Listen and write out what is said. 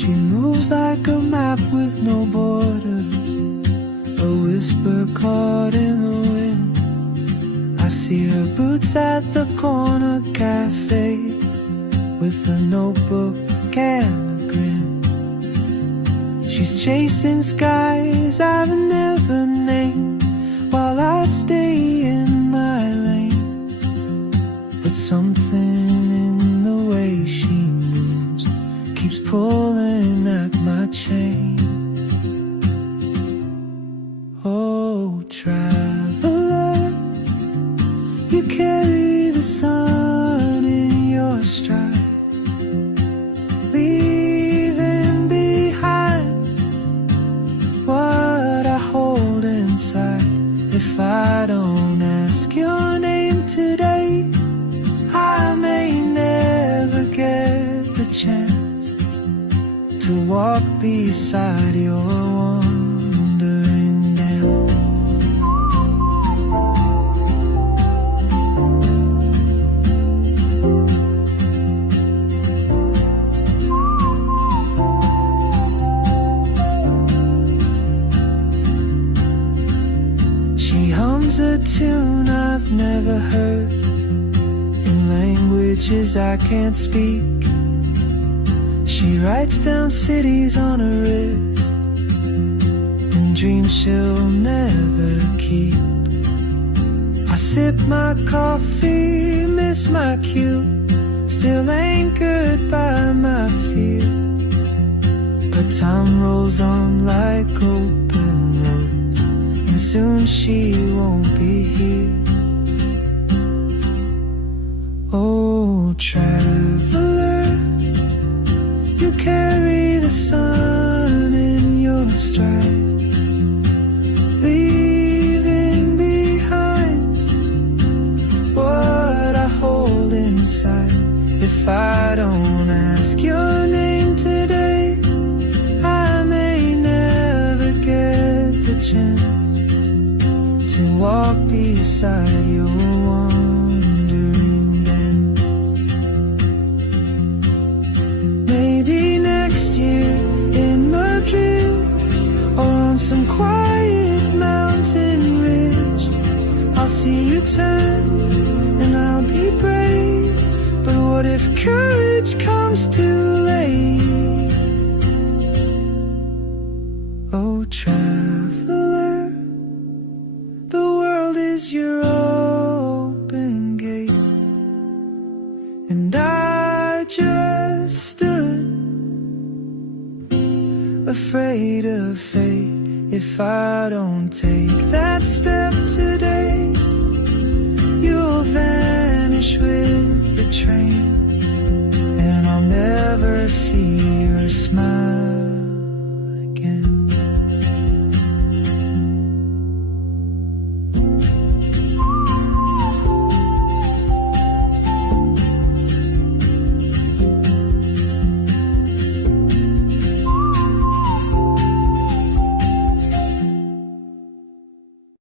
She moves like a map with no borders, a whisper caught in the wind. I see her boots at the corner cafe, with a notebook and a grin. She's chasing skies I've never named, while I stay in my lane. But something in the way she moves keeps pulling at my chain. Oh, traveler, you carry the sun in your stride, leaving behind what I hold inside. If I don't ask your name today, I may never get the chance to walk beside your wandering dance. She hums a tune I've never heard, in languages I can't speak. She writes down cities on her wrist, and dreams she'll never keep. I sip my coffee, miss my cue, still anchored by my fear. But time rolls on like open roads, and soon she won't be here. Oh, traveler, you carry the sun in your stride, leaving behind what I hold inside. If I don't ask your name today, I may never get the chance to walk beside your wandering dance. Maybe next year in Madrid, or on some quiet mountain ridge, I'll see you turn and I'll be brave. But what if courage comes too late? Oh, traveler, the world is your open gate, and I just stood afraid of fate. If I don't take that step today, you'll vanish with the train, and I'll never see you